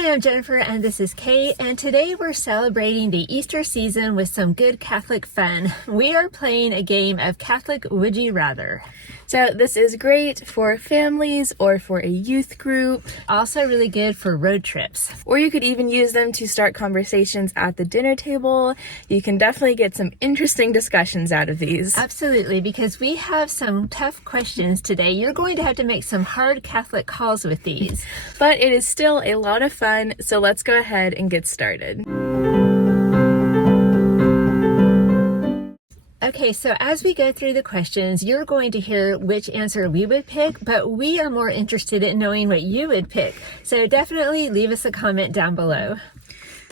Hi, I'm Jennifer and this is Kate, and today we're celebrating the Easter season with some good Catholic fun. We are playing a game of Catholic Would You Rather. So this is great for families or for a youth group. Also really good for road trips. Or you could even use them to start conversations at the dinner table. You can definitely get some interesting discussions out of these. Absolutely, because we have some tough questions today. You're going to have to make some hard Catholic calls with these. But it is still a lot of fun, so let's go ahead and get started. Okay, so as we go through the questions, you're going to hear which answer we would pick, but we are more interested in knowing what you would pick. So definitely leave us a comment down below.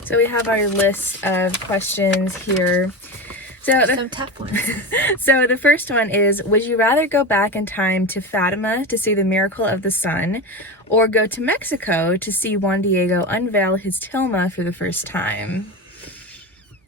So we have our list of questions here. So some tough ones. So the first one is, would you rather go back in time to Fatima to see the miracle of the sun, or go to Mexico to see Juan Diego unveil his tilma for the first time?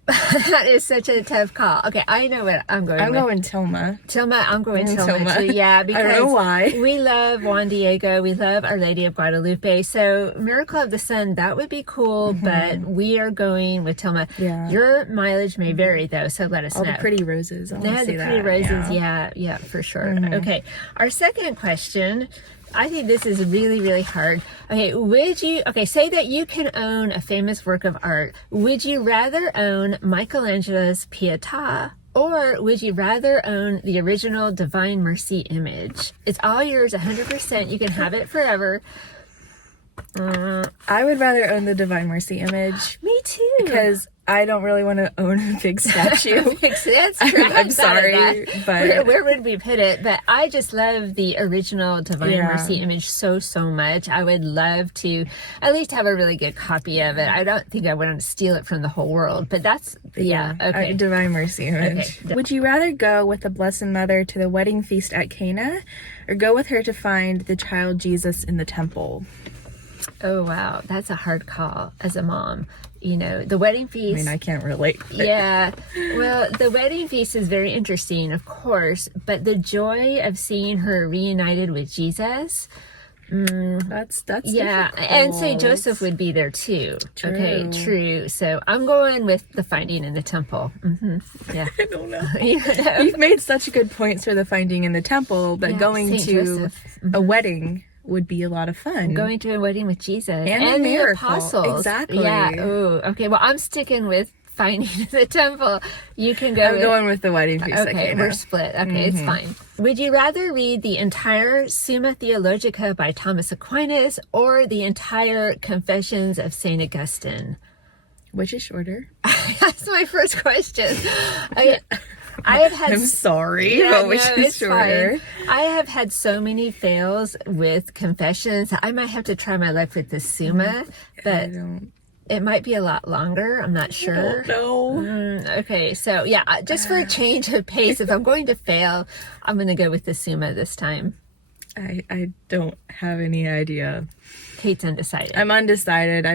That is such a tough call. Okay, I know what I'm going with. I'm going Tilma. I'm going Tilma too. Yeah, because I don't know why. We love Juan Diego. We love Our Lady of Guadalupe. So Miracle of the Sun, that would be cool, but we are going with Tilma. Yeah. Your mileage may vary though, so let us know. All the pretty roses. The pretty roses, yeah, for sure. Okay, our second question, I think this is really, really hard. Okay, say that you can own a famous work of art. Would you rather own Michelangelo's Pietà, or would you rather own the original Divine Mercy image? It's all yours, 100%. You can have it forever. I would rather own the Divine Mercy image. Me too. Because I don't really want to own a big statue. That's true. I'm sorry, but where would we put it? But I just love the original Divine Mercy image so much. I would love to at least have a really good copy of it. I don't think I want to steal it from the whole world, but that's okay. Divine Mercy image. Okay. Would you rather go with the Blessed Mother to the wedding feast at Cana, or go with her to find the child Jesus in the temple? Oh wow, that's a hard call as a mom. You know, the wedding feast. I mean, I can't relate. Yeah. Well, the wedding feast is very interesting, of course, but the joy of seeing her reunited with Jesus. That's yeah. difficult. And Saint Joseph would be there too. True. Okay, true. So I'm going with the finding in the temple. Yeah. I don't know. You've made such good points for the finding in the temple, but going Saint to Joseph. a wedding would be a lot of fun. Going to a wedding with Jesus and the miracle. apostles. Exactly. Yeah. Oh, okay. Well, I'm sticking with finding the temple. You can go. I'm going with the wedding feast. Okay, we're split. Okay, it's fine. Would you rather read the entire Summa Theologica by Thomas Aquinas or the entire Confessions of Saint Augustine? Which is shorter? That's my first question. I have had. I'm sorry, but which is shorter? Fine. I have had so many fails with confessions. I might have to try my luck with the Summa, but it might be a lot longer. I'm not sure. Oh, no. Okay, so yeah, just for a change of pace, if I'm going to fail, I'm going to go with the Summa this time. I don't have any idea. Kate's undecided. I'm undecided.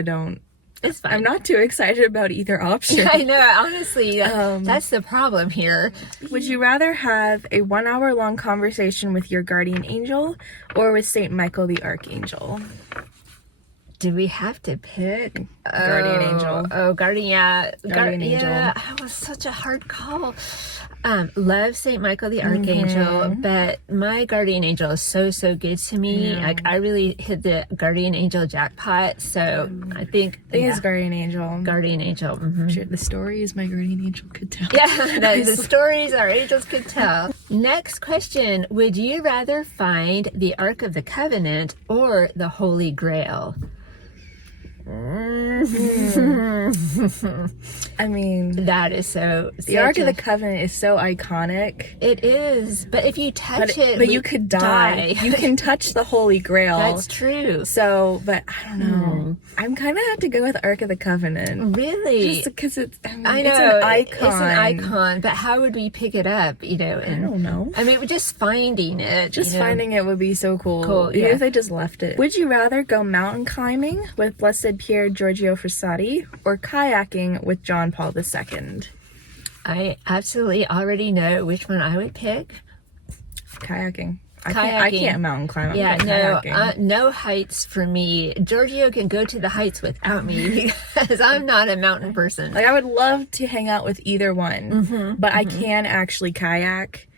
It's fine. I'm not too excited about either option. I know, honestly, that's the problem here. Would you rather have a 1 hour long conversation with your guardian angel or with Saint Michael the Archangel? Do we have to pick? Guardian angel. Oh, guardian angel. Yeah, that was such a hard call. Love Saint Michael the Archangel, but my guardian angel is so good to me. Yeah. Like, I really hit the guardian angel jackpot. So I think it's guardian angel. Guardian angel. Sure, the stories my guardian angel could tell. Yeah, the stories our angels could tell. Next question: would you rather find the Ark of the Covenant or the Holy Grail? I mean, that is the Ark of the Covenant is so iconic. It is, but if you touch it, but you could die. You can touch the Holy Grail. That's true. So, but I don't know. I'm kind of have to go with Ark of the Covenant. Really? Just because it's an icon. It's an icon, but how would we pick it up? You know, I don't know. I mean, just finding it. Finding it would be so cool. Even if they just left it. Would you rather go mountain climbing with Blessed Pier Giorgio Frassati or kayaking with John Paul II? I absolutely already know which one I would pick. Kayaking. I can't mountain climb. I'm Yeah, going kayaking. no heights for me. Giorgio can go to the heights without me because I'm not a mountain person. Like, I would love to hang out with either one, but I can actually kayak,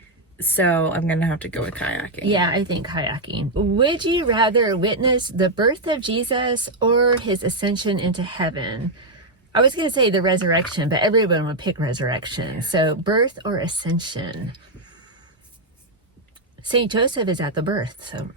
so I'm gonna have to go with kayaking. Yeah, I think kayaking. Would you rather witness the birth of Jesus or his ascension into heaven? I was going to say the resurrection, but everyone would pick resurrection. So birth or ascension. Saint Joseph is at the birth, so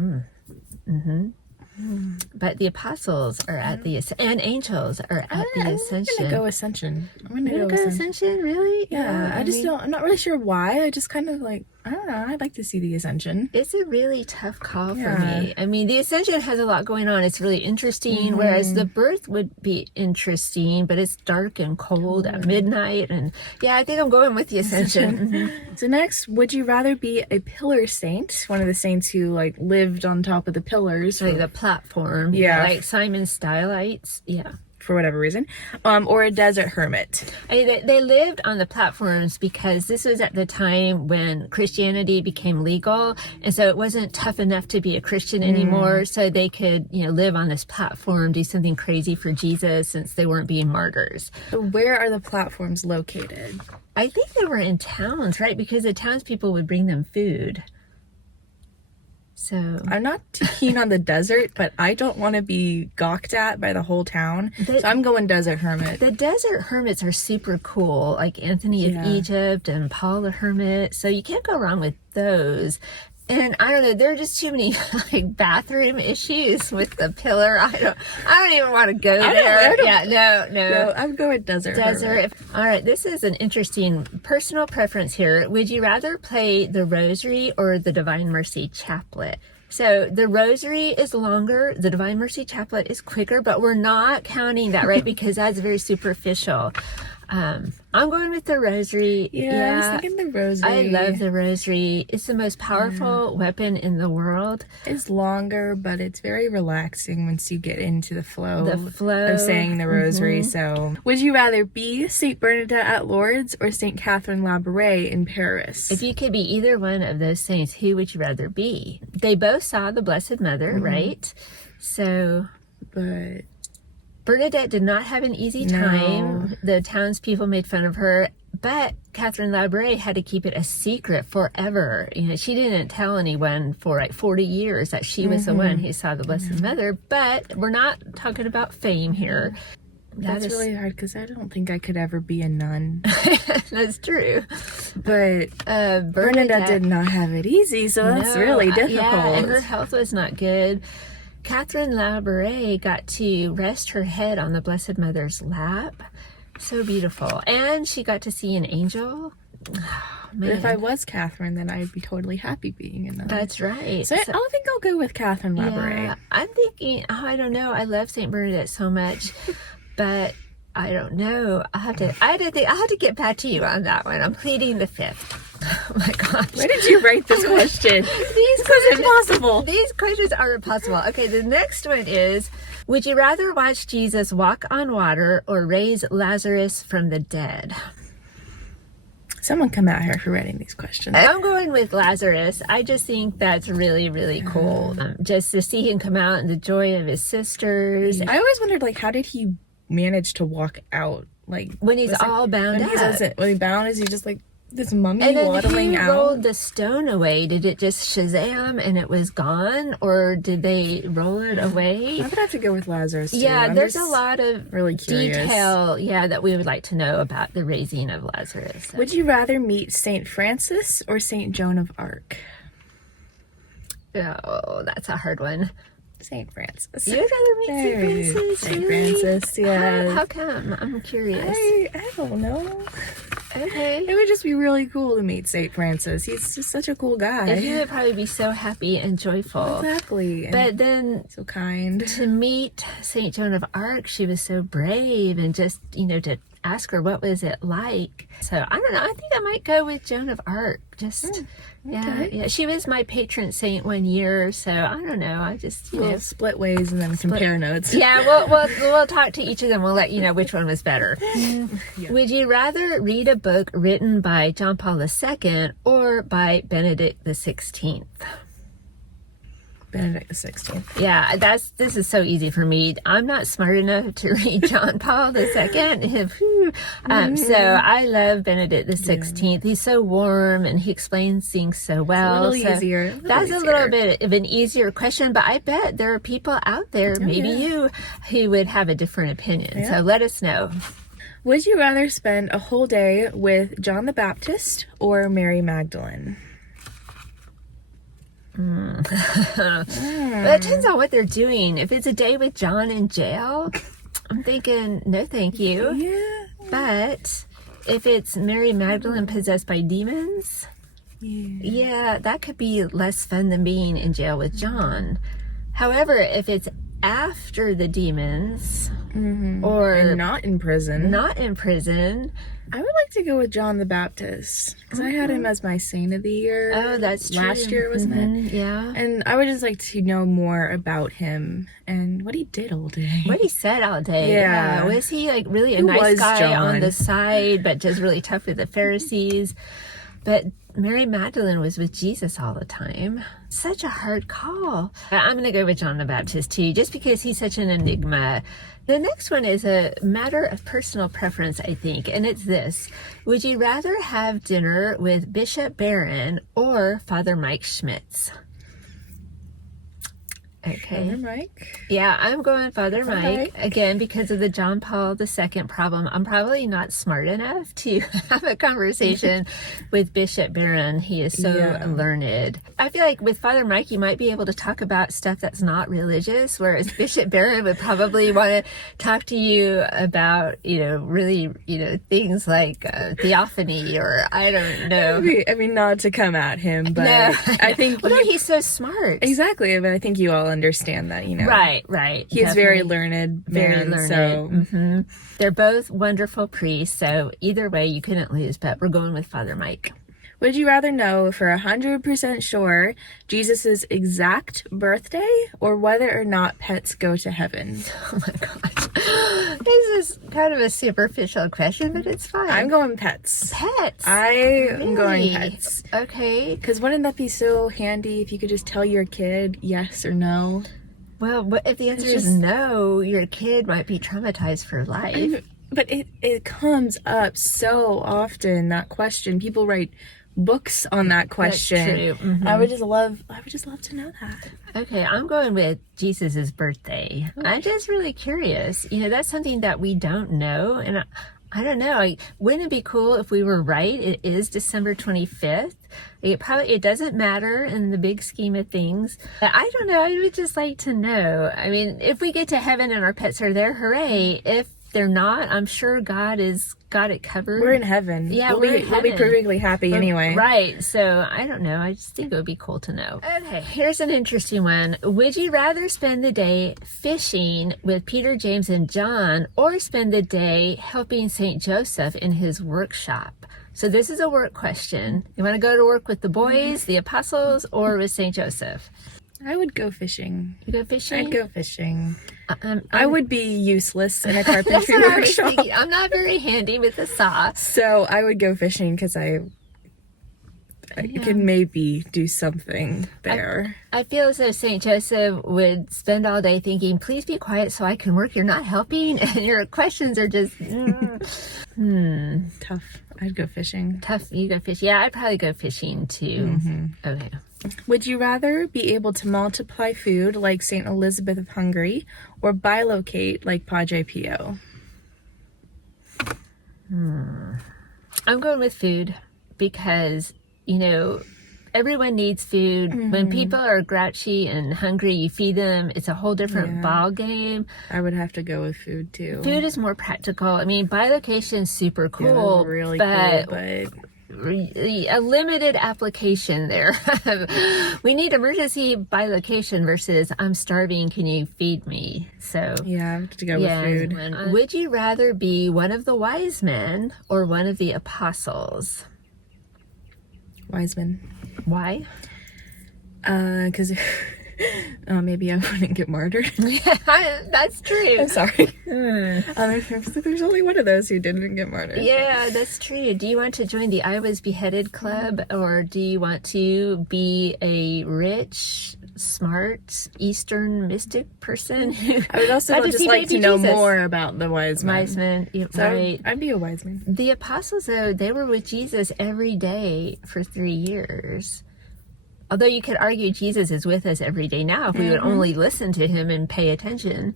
but the apostles are at the and angels are at the ascension. I'm gonna go ascension. I'm gonna go ascension. Really? Yeah, I'm not really sure why. I just kind of like, I don't know. I'd like to see the ascension. It's a really tough call for me. I mean, the ascension has a lot going on. It's really interesting, whereas the birth would be interesting, but it's dark and cold at midnight. And yeah, I think I'm going with the ascension. So next, would you rather be a pillar saint, one of the saints who like lived on top of the pillars, Like the platform. Yeah. Like Simon's Stylites. Yeah. for whatever reason, or a desert hermit? They lived on the platforms because this was at the time when Christianity became legal, and so it wasn't tough enough to be a Christian anymore, so they could, live on this platform, do something crazy for Jesus since they weren't being martyrs. So where are the platforms located? I think they were in towns, right? Because the townspeople would bring them food. So I'm not too keen on the desert, but I don't want to be gawked at by the whole town. So I'm going desert hermit. the desert hermits are super cool, like Anthony of Egypt and Paul the Hermit. So you can't go wrong with those. And I don't know, there are just too many like bathroom issues with the pillar. I don't even want to go there. No, I'm going desert hermit. All right, this is an interesting personal preference here. Would you rather play the Rosary or the Divine Mercy Chaplet? So the Rosary is longer, the Divine Mercy Chaplet is quicker, but we're not counting that, right? Because that's very superficial. I'm going with the Rosary. Yeah, I was thinking the Rosary. I love the Rosary. It's the most powerful weapon in the world. It's longer, but it's very relaxing once you get into the flow of saying the Rosary. So, would you rather be Saint Bernadette at Lourdes or Saint Catherine Labouré in Paris? If you could be either one of those saints, who would you rather be? They both saw the Blessed Mother, right? So, But Bernadette did not have an easy time. The townspeople made fun of her, but Catherine Labouré had to keep it a secret forever. She didn't tell anyone for like 40 years that she was the one who saw the Blessed Mother, but we're not talking about fame here. That's really hard because I don't think I could ever be a nun. That's true. But Bernadette did not have it easy, so that's really difficult. Yeah, and her health was not good. Catherine Labouré got to rest her head on the Blessed Mother's lap. So beautiful. And she got to see an angel. Oh, man. But if I was Catherine, then I'd be totally happy being a nun. That's right. So I think I'll go with Catherine Labouré. Yeah, I'm thinking, I don't know. I love St. Bernadette so much, but I don't know. I'll have to get back to you on that one. I'm pleading the fifth. Oh my gosh. Where did you write this question? This is impossible. These questions are impossible. Okay, the next one is, would you rather watch Jesus walk on water or raise Lazarus from the dead? Someone come out here for writing these questions. I'm going with Lazarus. I just think that's really, really cool. Just to see him come out and the joy of his sisters. I always wondered, how did he manage to walk out? When he's all bound up. When he's bound, is he just this mummy and then waddling out? Who rolled the stone away? Did it just Shazam and it was gone, or did they roll it away? I would have to go with Lazarus too. Yeah, there's a lot of really detail, that we would like to know about the raising of Lazarus. Would you rather meet Saint Francis or Saint Joan of Arc? Oh, that's a hard one. Saint Francis. You'd rather meet Saint Francis? Saint Francis, yeah. How come? I'm curious. I don't know. Okay. It would just be really cool to meet Saint Francis. He's just such a cool guy. And he would probably be so happy and joyful. Exactly. But then so kind. To meet Saint Joan of Arc, she was so brave, and just, to ask her what was it like. So I don't know. I think I might go with Joan of Arc. Yeah. She was my patron saint one year, so I don't know. I just we'll split ways and then compare notes. Yeah, we'll talk to each of them. We'll let you know which one was better. Would you rather read a book written by John Paul II or by Benedict XVI? Benedict XVI. Yeah, this is so easy for me. I'm not smart enough to read John Paul II. So I love Benedict XVI. Yeah. He's so warm and he explains things so well. It's a little easier. That's a little bit of an easier question, but I bet there are people out there, maybe you, who would have a different opinion. Yeah. So let us know. Would you rather spend a whole day with John the Baptist or Mary Magdalene? But it depends on what they're doing. If it's a day with John in jail, I'm thinking, no thank you. Yeah. But if it's Mary Magdalene possessed by demons, yeah, that could be less fun than being in jail with John. However, if it's after the demons, or and not in prison, I would like to go with John the Baptist because I had him as my saint of the year. Oh, that's true. Last year, wasn't it? Yeah. And I would just like to know more about him and what he did all day. What he said all day. Yeah. Was he like really a nice guy John? On the side, but just really tough with the Pharisees? But Mary Magdalene was with Jesus all the time. Such a hard call. I'm going to go with John the Baptist too, just because he's such an enigma. The next one is a matter of personal preference, I think, and it's this. Would you rather have dinner with Bishop Barron or Father Mike Schmitz? Okay. Father Mike? Yeah, I'm going Father Mike. Again, because of the John Paul II problem. I'm probably not smart enough to have a conversation with Bishop Barron. He is so learned. I feel like with Father Mike, you might be able to talk about stuff that's not religious, whereas Bishop Barron would probably want to talk to you about, really, things like theophany or I don't know. I mean, not to come at him, but no. I think... Well, he's so smart. Exactly, but I think you all understand that, Right. He's very learned, so they're both wonderful priests, so either way you couldn't lose, but we're going with Father Mike. Would you rather know for 100% sure Jesus's exact birthday or whether or not pets go to heaven? Oh my gosh. This is kind of a superficial question, but it's fine. I'm going pets. Pets? I'm going pets. Okay. Because wouldn't that be so handy if you could just tell your kid yes or no? Well, what if the answer is no, your kid might be traumatized for life. But it comes up so often, that question. People write books on that question. That's true. I would just love to know that. Okay, I'm going with Jesus's birthday. Okay. I'm just really curious. That's something that we don't know, and I don't know. Wouldn't it be cool if we were right? It is December 25th. It doesn't matter in the big scheme of things. But I don't know. I would just like to know. I mean, if we get to heaven and our pets are there, hooray. If they're not, I'm sure God has got it covered. We're in heaven. Yeah, we'll be perfectly happy anyway. Right. So I don't know. I just think it would be cool to know. Okay, here's an interesting one. Would you rather spend the day fishing with Peter, James, and John, or spend the day helping St. Joseph in his workshop? So this is a work question. You want to go to work with the boys, the apostles, or with St. Joseph? I would go fishing. You go fishing? I'd go fishing. I would be useless in a carpentry That's what workshop. I was thinking. I'm not very handy with a saw. So I would go fishing because I can maybe do something there. I feel as though St. Joseph would spend all day thinking, please be quiet so I can work. You're not helping. And your questions are just, Tough. I'd go fishing. Tough. You go fishing. Yeah, I'd probably go fishing too. Okay. Would you rather be able to multiply food like St. Elizabeth of Hungary or bilocate like Padre Pio? I'm going with food because, everyone needs food. When people are grouchy and hungry, you feed them. It's a whole different ball game. I would have to go with food too. Food is more practical. I mean, bilocation is super cool, really but cool, but a limited application there. We need emergency bilocation versus I'm starving, can you feed me? So yeah, I have to go with food. Would you rather be one of the wise men or one of the apostles? Wise men. Why? Because maybe I wouldn't get martyred. Yeah, that's true. I'm sorry. There's only one of those who didn't get martyred. Yeah, that's true. Do you want to join the I Was Beheaded Club, or do you want to be a rich smart Eastern mystic person. I would also just like to know more about the wise men. Wise men, So right. I'd be a wise man. The apostles, though, they were with Jesus every day for 3 years. Although you could argue Jesus is with us every day now if we would only listen to him and pay attention.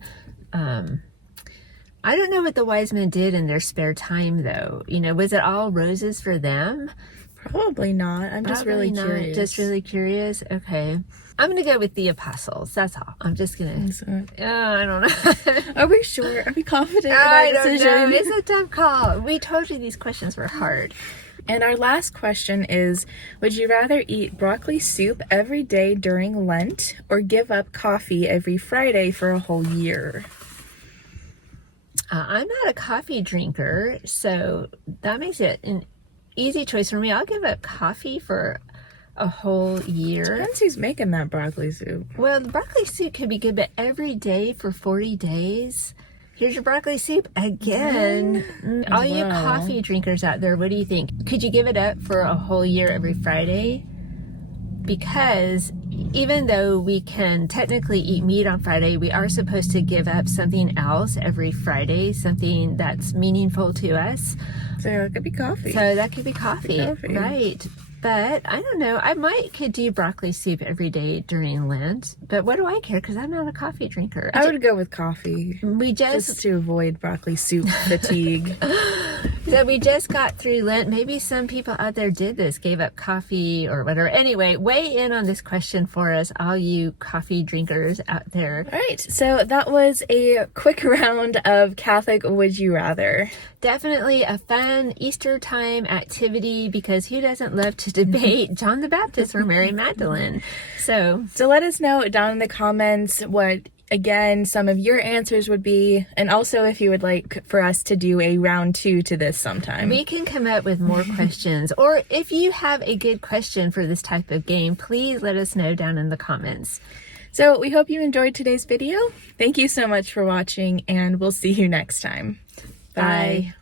I don't know what the wise men did in their spare time, though. You know, was it all roses for them? Probably not. I'm just really curious. Just really curious? Okay. I'm going to go with the apostles. That's all. I'm just going to... I don't know. Are we sure? Are we confident in our I decision? don't know. It's a tough call. We told you these questions were hard. And our last question is, would you rather eat broccoli soup every day during Lent or give up coffee every Friday for a whole year? I'm not a coffee drinker, so that makes it an easy choice for me. I'll give up coffee for a whole year. Depends who's making that broccoli soup. Well, the broccoli soup could be good, but every day for 40 days... Here's your broccoli soup again. All you coffee drinkers out there, what do you think? Could you give it up for a whole year every Friday? Because even though we can technically eat meat on Friday, we are supposed to give up something else every Friday, something that's meaningful to us. So it could be coffee. So that could be coffee. Right. But I don't know. I could do broccoli soup every day during Lent. But what do I care? Because I'm not a coffee drinker. I would go with coffee. Just to avoid broccoli soup fatigue. So we just got through Lent. Maybe some people out there did this, gave up coffee or whatever. Anyway, weigh in on this question for us, all you coffee drinkers out there. All right. So that was a quick round of Catholic Would You Rather. Definitely a fun Easter time activity, because who doesn't love to debate John the Baptist or Mary Magdalene? So let us know down in the comments what, again, some of your answers would be, and also if you would like for us to do a round 2 to this sometime. We can come up with more questions, or if you have a good question for this type of game, please let us know down in the comments. So we hope you enjoyed today's video. Thank you so much for watching, and we'll see you next time. Bye.